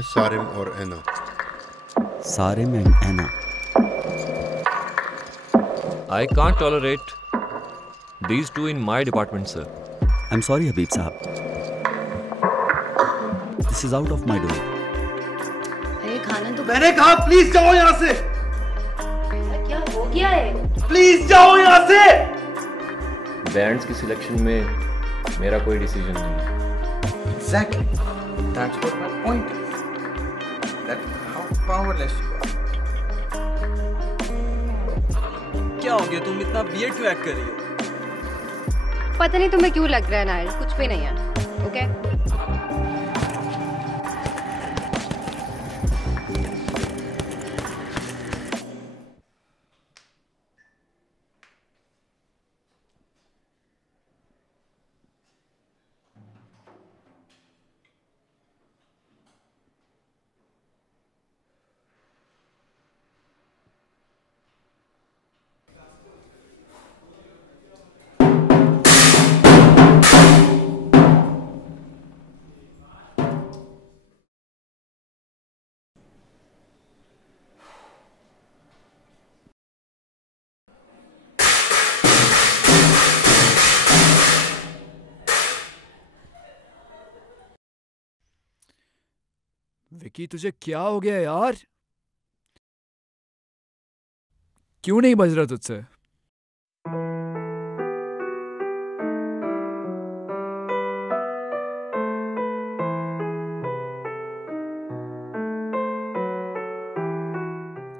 हैं सारिम और Ana. Sarim and Ana. I can't tolerate these two in my department, sir. I'm sorry हबीब साहब, this is out of my domain. अरे खाना तो मैंने कहा प्लीज जाओ यहाँ से। क्या हो गया है? प्लीज जाओ यहाँ से। बैंड्स की सिलेक्शन में मेरा कोई डिसीजन नहीं है। Exactly. That's what my point is. That how powerless you are. क्या हो गया, तुम इतना वियर्ड क्यों एक्ट कर रही हो? पता नहीं तुम्हें क्यों लग रहा है नायल, कुछ भी नहीं है। ओके? विकी तुझे क्या हो गया यार? क्यों नहीं बज रहा तुझसे?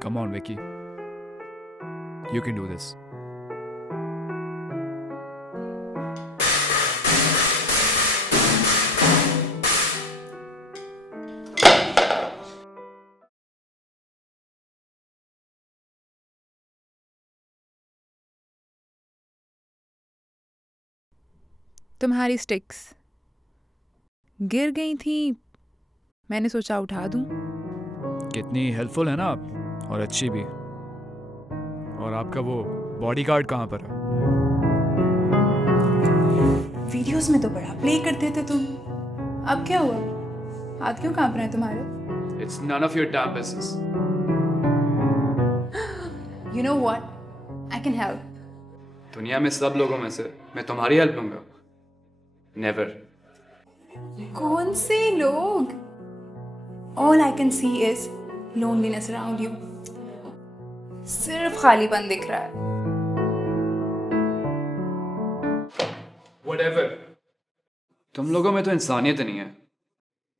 Come on, Vicky. You can do this. तुम्हारी स्टिक्स गिर गई थी, मैंने सोचा उठा दूं। कितनी हेल्पफुल है ना आप, और अच्छी भी। और आपका वो बॉडीगार्ड कहाँ पर है? वीडियोस में तो बड़ा प्ले करते थे तुम, अब क्या हुआ? हाथ क्यों कांप रहे हैं तुम्हारे? It's none of your damn business. You know what? I can help. दुनिया में सब लोगों में से मैं तुम्हारी हेल्प लूंगा? Never. कौन से लोग? All I can see is loneliness around you. सिर्फ खालीपन दिख रहा है। Whatever. तुम लोगों में तो इंसानियत नहीं है,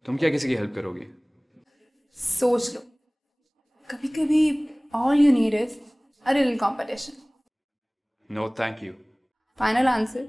तुम क्या किसी की हेल्प करोगी? सोच लो, कभी कभी all you need is a little competition. No, thank you. Final answer.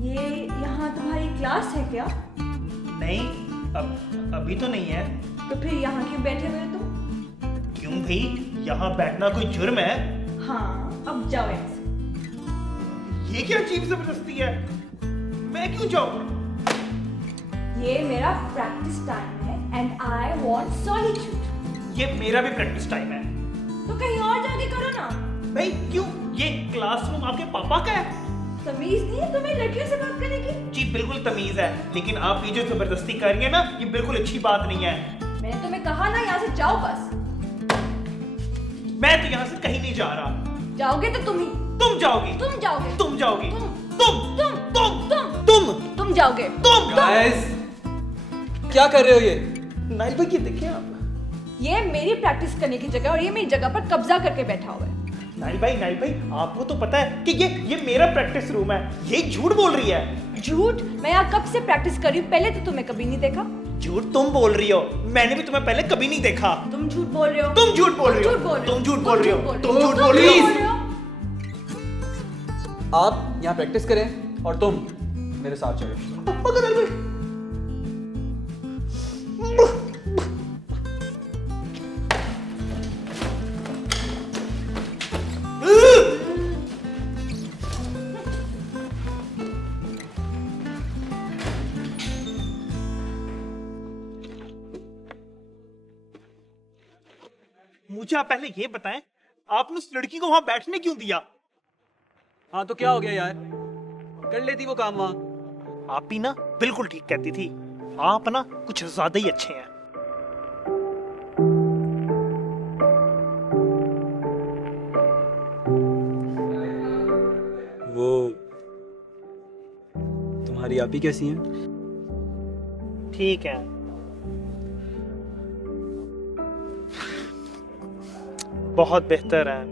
ये यहाँ तुम्हारी क्लास है क्या? नहीं, अभी तो नहीं है। तो फिर यहाँ क्यों बैठे हुए तुम? क्यों भाई, यहाँ बैठना कोई जुर्म है? हाँ, अब जाओ यहाँ से। ये क्या अजीब जबरदस्ती है? मैं क्यों जाऊँ? ये मेरा प्रैक्टिस टाइम है एंड आई वांट सॉलिट्यूड। ये मेरा भी प्रैक्टिस टाइम है। तो कहीं और जाके करो ना। भाई क्यों? ये क्लासरूम आपके पापा का है? तमीज नहीं है तुम्हें लड़कियों से बात करने की? जी बिल्कुल तमीज है, लेकिन आप ये जो जबरदस्ती कर रही है ना, ये बिल्कुल अच्छी बात नहीं है। मैंने तुम्हें कहा ना यहाँ से जाओ बस। मैं तो यहाँ से कहीं नहीं जा रहा। जाओगे तो तुम ही। तुम जाओगी। तुम जाओगे। तुम जाओगी। तुम जाओगे। गाइस, क्या कर रहे हो ये? नाइल भाई, ये देखिए आप। ये मेरी प्रैक्टिस करने की जगह और ये मेरी जगह पर कब्जा करके बैठा हुआ है। नाइल भाई, आपको तो पता है कि ये मेरा प्रैक्टिस रूम है। ये झूठ बोल रही है। झूठ? मैं यहाँ कब से प्रैक्टिस कर रही हूँ, पहले तो तुम्हें कभी नहीं देखा। झूठ तुम बोल रही हो, मैंने भी तुम्हें पहले कभी नहीं देखा। तुम झूठ बोल रहे हो। तुम झूठ बोल रही हो। तुम झूठ बोल रही हो। तुम झूठ बोल रही हो। आप यहाँ प्रैक्टिस करें और तुम मेरे साथ चलो। मुझे आप पहले ये बताएं, आपने उस लड़की को वहां बैठने क्यों दिया? हाँ तो क्या हो गया यार, कर लेती वो काम वहां। आप भी ना बिल्कुल ठीक कहती थी, आप ना कुछ ज्यादा ही अच्छे हैं। वो तुम्हारी आप ही कैसी हैं? ठीक है, बहुत बेहतर है।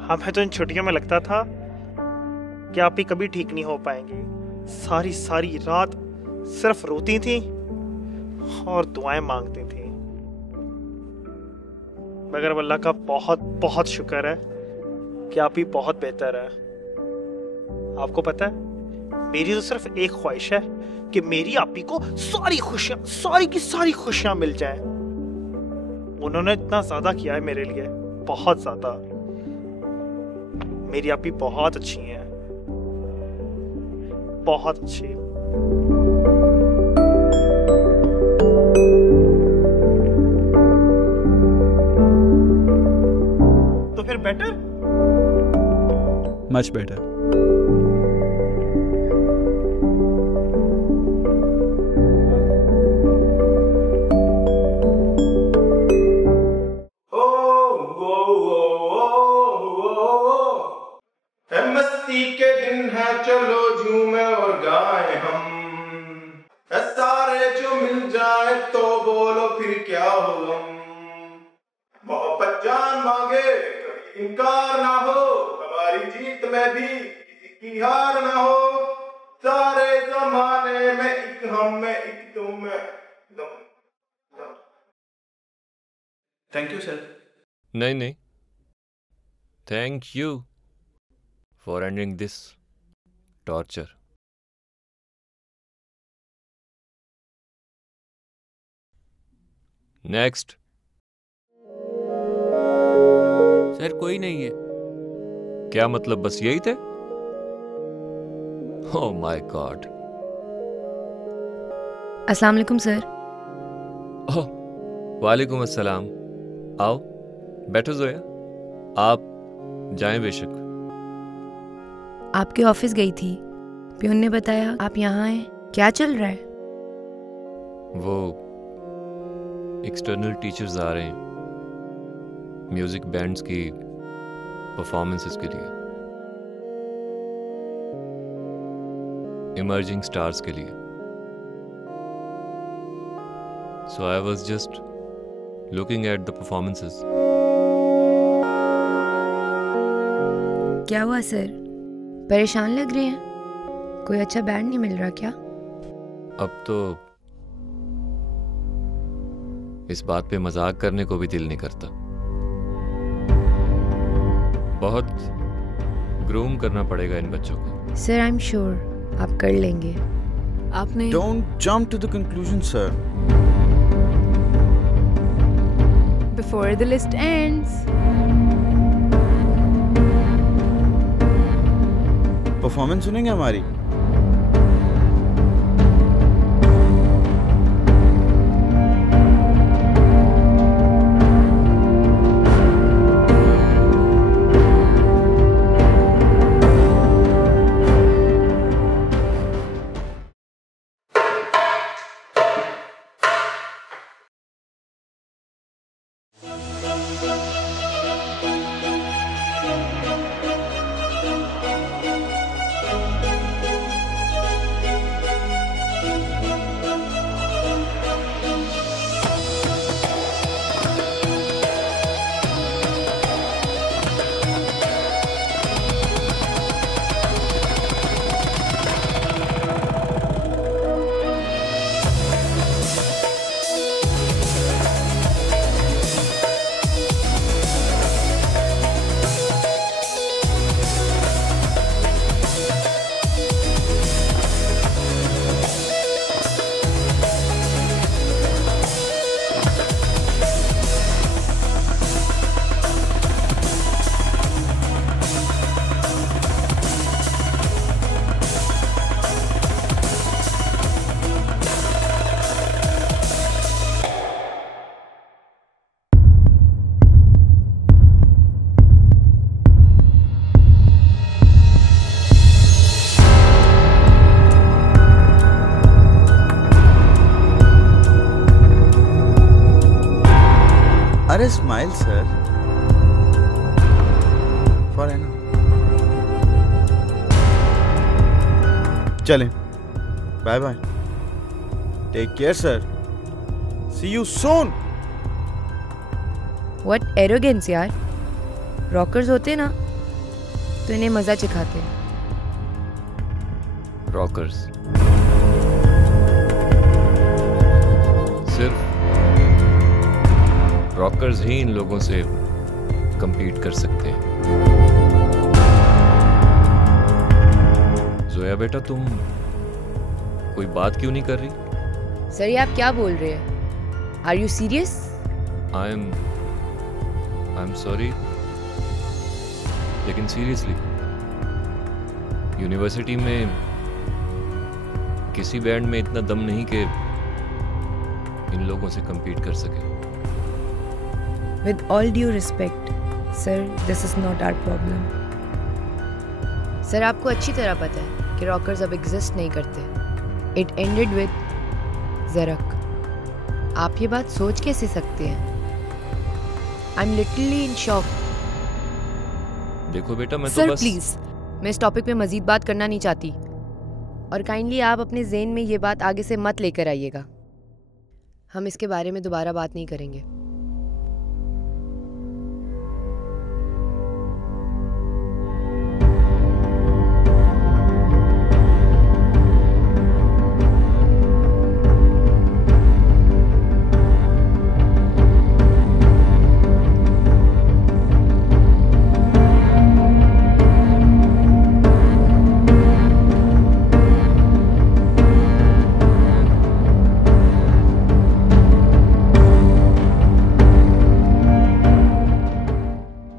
हमें तो इन छुट्टियों में लगता था कि आप ही कभी ठीक नहीं हो पाएंगे। सारी सारी रात सिर्फ रोती थी और दुआएं मांगती थी, मगर अल्लाह का बहुत बहुत शुक्र है कि आप ही बहुत बेहतर है। आपको पता है, मेरी तो सिर्फ एक ख्वाहिश है कि मेरी आपी को सारी खुशियां, सारी की सारी खुशियां मिल जाए। उन्होंने इतना ज्यादा किया है मेरे लिए, बहुत ज्यादा। मेरी आपी बहुत अच्छी है, बहुत अच्छी। तो फिर बेटर, मच बेटर। मस्ती के दिन है, चलो झूमे और गाएं हम। सारे जो मिल जाए तो बोलो फिर क्या हो हम। मोहब्बत जान मांगे कभी इनकार ना हो, हमारी जीत में भी किसी की हार ना हो। सारे जमाने में एक हम में एक तुम में। Thank you sir. नहीं नहीं, thank you for ending this torture. Next. Sir कोई नहीं है। क्या मतलब, बस यही थे? Oh my God. अस्सलाम वालेकुम सर। ओह, वालेकुम अस्सलाम। आओ बैठो जोया, आप जाएं बेशक। आपके ऑफिस गई थी, प्यून ने बताया आप यहाँ हैं। क्या चल रहा है? वो एक्सटर्नल टीचर्स आ रहे हैं म्यूजिक बैंड्स की परफॉर्मेंसेस के लिए, इमर्जिंग स्टार्स के लिए। So I was just looking at the performances. क्या हुआ सर, परेशान लग रहे हैं? कोई अच्छा बैंड नहीं मिल रहा क्या? अब तो इस बात पे मजाक करने को भी दिल नहीं करता। बहुत ग्रूम करना पड़ेगा इन बच्चों को। सर आई एम श्योर आप कर लेंगे। आपने don't jump to the conclusion sir, before the list ends. Performance सुनेंगे हमारी? a smile, sir. For Anna. चलें. Bye bye. Take care, sir. See you soon. What arrogance यार. रॉकर्स होते ना तो इन्हें मजा चिखाते. रॉकर्स सिर्फ रॉकर्स ही इन लोगों से compete कर सकते हैं. जोया बेटा, तुम कोई बात क्यों नहीं कर रही? सर ये आप क्या बोल रहे हैं? Are you serious? I'm sorry. लेकिन सीरियसली यूनिवर्सिटी में किसी बैंड में इतना दम नहीं कि इन लोगों से compete कर सके. With all due respect, sir, this is not our problem. Sir आपको अच्छी तरह पता है कि रॉकर्स अब एग्जिस्ट नहीं करते. It ended with Zarak. आप ये बात सोच कैसे सकते हैं? I'm literally in shock. देखो बेटा, मैं सर तो बस प्लीज, मैं इस टॉपिक पे मजीद बात करना नहीं चाहती और काइंडली आप अपने ज़हन में ये बात आगे से मत लेकर आइएगा. हम इसके बारे में दोबारा बात नहीं करेंगे.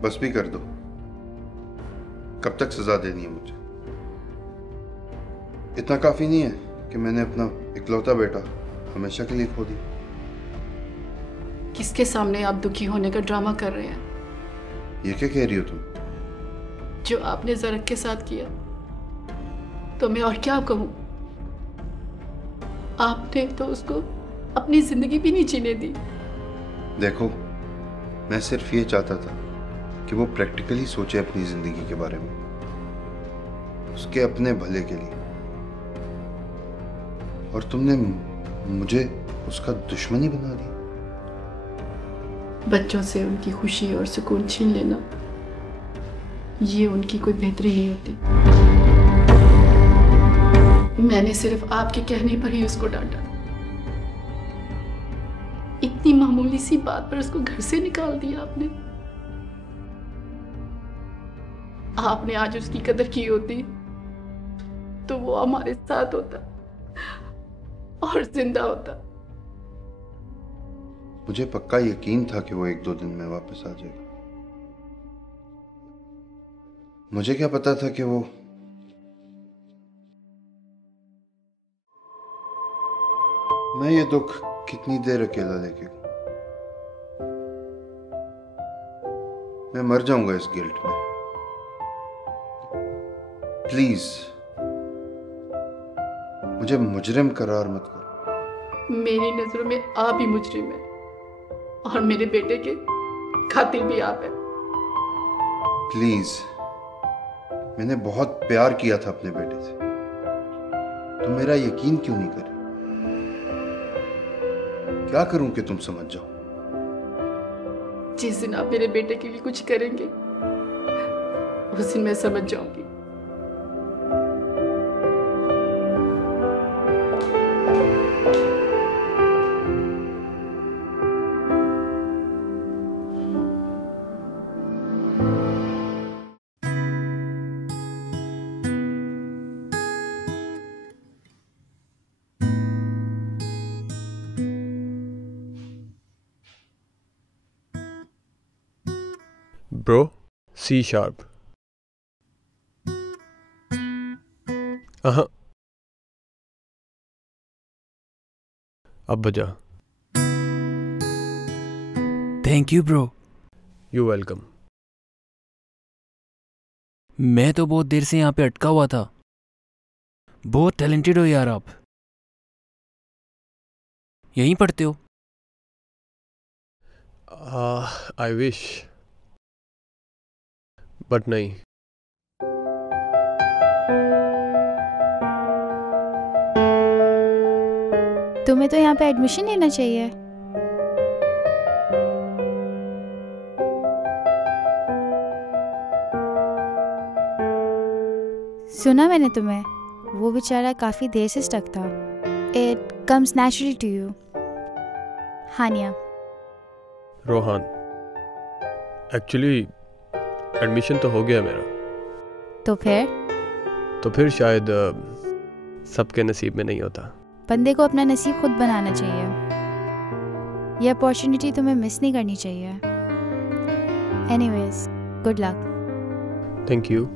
बस भी कर दो. कब तक सजा देनी है मुझे? इतना काफी नहीं है कि मैंने अपना इकलौता बेटा हमेशा के लिए खो दिया? किसके सामने आप दुखी होने का ड्रामा कर रहे हैं? ये क्या कह रही हो तुम? जो आपने ज़रक के साथ किया तो मैं और क्या कहूँ? आपने तो उसको अपनी जिंदगी भी नहीं जीने दी. देखो, मैं सिर्फ ये चाहता था कि वो प्रैक्टिकली सोचे अपनी जिंदगी के बारे में, उसके अपने भले के लिए. और तुमने मुझे उसका दुश्मन ही बना दिया. बच्चों से उनकी खुशी और सुकून छीन लेना, ये उनकी कोई बेहतरी नहीं होती. मैंने सिर्फ आपके कहने पर ही उसको डांटा. इतनी मामूली सी बात पर उसको घर से निकाल दिया आपने. आपने आज उसकी कदर की होती तो वो हमारे साथ होता और जिंदा होता. मुझे पक्का यकीन था कि वो 1-2 दिन में वापस आ जाएगा. मुझे क्या पता था कि वो मैं ये दुख कितनी देर अकेला लेके मैं मर जाऊंगा इस गिल्ट में. प्लीज मुझे मुजरिम करार मत करो. मेरी नजरों में आप ही मुजरिम है और मेरे बेटे के कातिल भी आप है. प्लीज, मैंने बहुत प्यार किया था अपने बेटे से. तुम मेरा यकीन क्यों नहीं कर रहे? क्या करूं कि तुम समझ जाओ? जिस दिन आप मेरे बेटे के लिए कुछ करेंगे उस दिन मैं समझ जाऊंगी. Bro, C sharp. अब बजा. Thank you bro. You welcome. मैं तो बहुत देर से यहाँ पे अटका हुआ था. बहुत टैलेंटेड हो यार आप. यहीं पढ़ते हो? आई विश, बट नहीं। तुम्हें तो यहाँ पे एडमिशन लेना चाहिए। सुना मैंने तुम्हें, वो बेचारा काफी देर से स्टक था। It comes naturally to you. Haniya. Rohan, actually admission तो हो गया मेरा। तो फिर शायद सबके नसीब में नहीं होता। बंदे को अपना नसीब खुद बनाना चाहिए। ये अपॉर्चुनिटी तुम्हें मिस नहीं करनी चाहिए। Anyways, good luck. Thank you.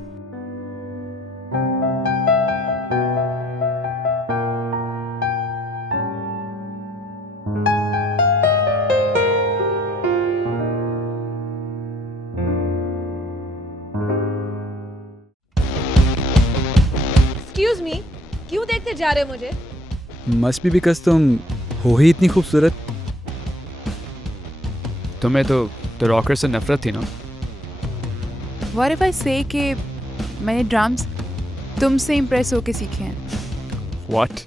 Excuse me, क्यों देखते जा रहे हो मुझे? मस्ट बी बिकॉज तुम हो ही इतनी खूबसूरत। तुम्हें तो रॉकर से नफरत थी ना? What if I say कि मैंने ड्रम्स तुमसे इम्प्रेस होके सीखे हैं? What?